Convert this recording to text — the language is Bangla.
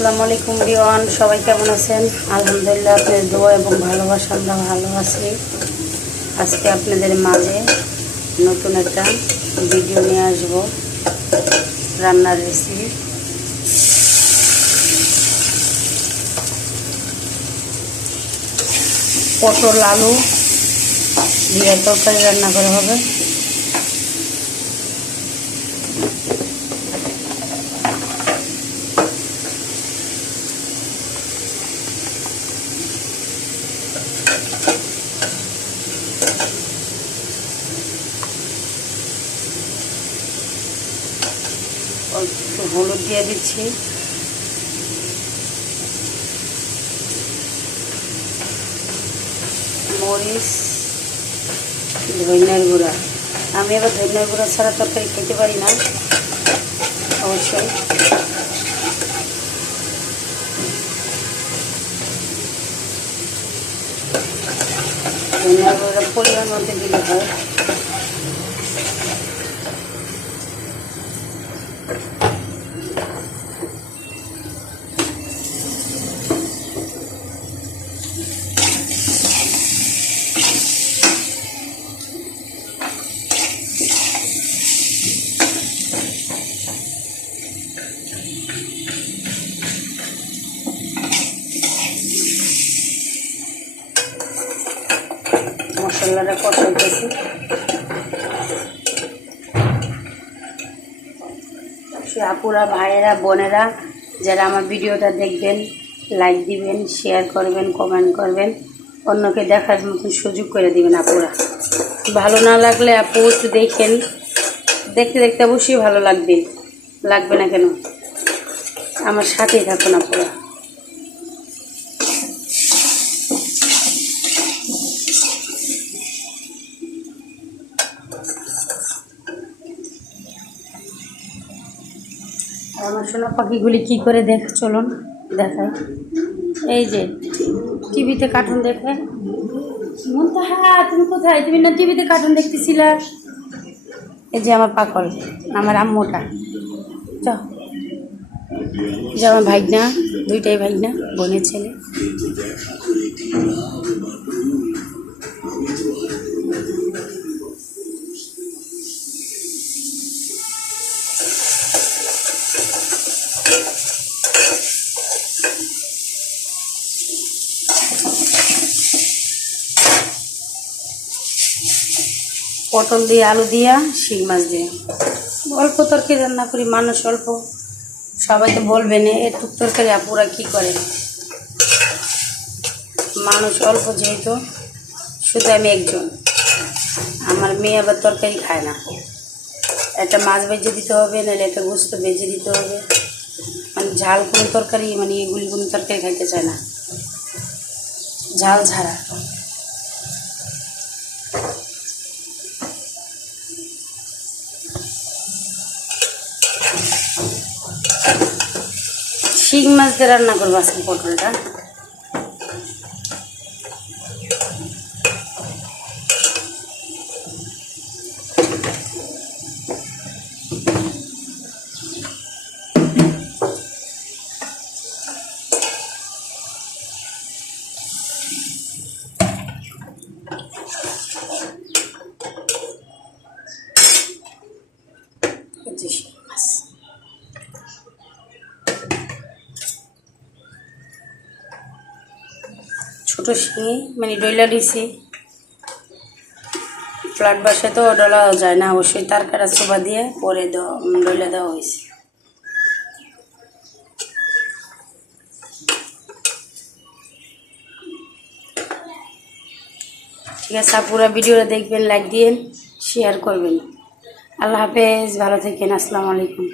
আসসালামু আলাইকুম রিওয়ান, সবাই কেমন আছেন? আলহামদুলিল্লাহ, আপনাদের দোয়া এবং ভালোবাসা আমরা ভালো আছি। আজকে আপনাদের মাঝে নতুন একটা ভিডিও নিয়ে আসব, রান্নার রেসিপি। পটল আলু দিয়ে তরকারি রান্না করা হবে। একটু হলুদ দিয়ে দিচ্ছি, মরিচ, ধনিয়ার গুঁড়া। আমি আবার ধনিয়ার গুঁড়া ছাড়া তরকারি খেতে পারি না, অবশ্যই। ধনিয়ার গুঁড়া পরিমাণ মধ্যে দিলে হয়। মশলাটা কষাইতেছি। আপুরা, ভাইয়েরা, বোনেরা যারা আমার ভিডিওটা দেখবেন, লাইক দিবেন, শেয়ার করবেন, কমেন্ট করবেন, অন্যকে দেখার মতন সুযোগ করে দিবেন। আপুরা, ভালো না লাগলে আপু একটু দেখেন, দেখতে দেখতে অবশ্যই ভালো লাগবে না কেন? আমার সাথেই থাকুন আপুরা। আমার সোনা পাখিগুলি কি করে চলুন দেখায়। এই যে টিভিতে কার্টুন দেখে। হ্যাঁ, তুমি কোথায়? তুমি না টিভিতে কার্টুন দেখতেছিলা? এই যে আমার পাখল, আমার আম্মুটা। যে আমার ভাইগনা, দুইটাই ভাইগনা, বোনের ছেলে। পটল দিয়ে, আলু দিয়া, শিং মাছ দিয়ে অল্প তরকারি রান্না করি, মানুষ অল্প। সবাই তো বলবেন একটু তরকারি আপুরা কি করে, মানুষ অল্প যেহেতু, শুধু আমি একজন। আমার মেয়ে আবার তরকারি খায় না। একটা মাছ ভেজে দিতে হবে, নাহলে একটা গোস্ত ভেজে দিতে হবে। মানে ঝাল কোনো তরকারি, মানে এগুলি কোনো তরকারি খাইতে চায় না, ঝাল ছাড়া। শিং মাছ দিয়ে রান্না করবো আজকে পটলটা। ছোট শিঙি, মানে ডইলা দিছি। ফ্ল্যাট বাসায় তো ডলাও যায় না, অবশ্যই তার কাটা চোবা দিয়ে পরে ডইলা দেওয়া হয়েছে। ঠিক আছে, পুরো ভিডিওটা দেখবেন, লাইক দিয়েন, শেয়ার করবেন। আল্লাহ হাফেজ, ভালো থাকেন। আসসালামু আলাইকুম।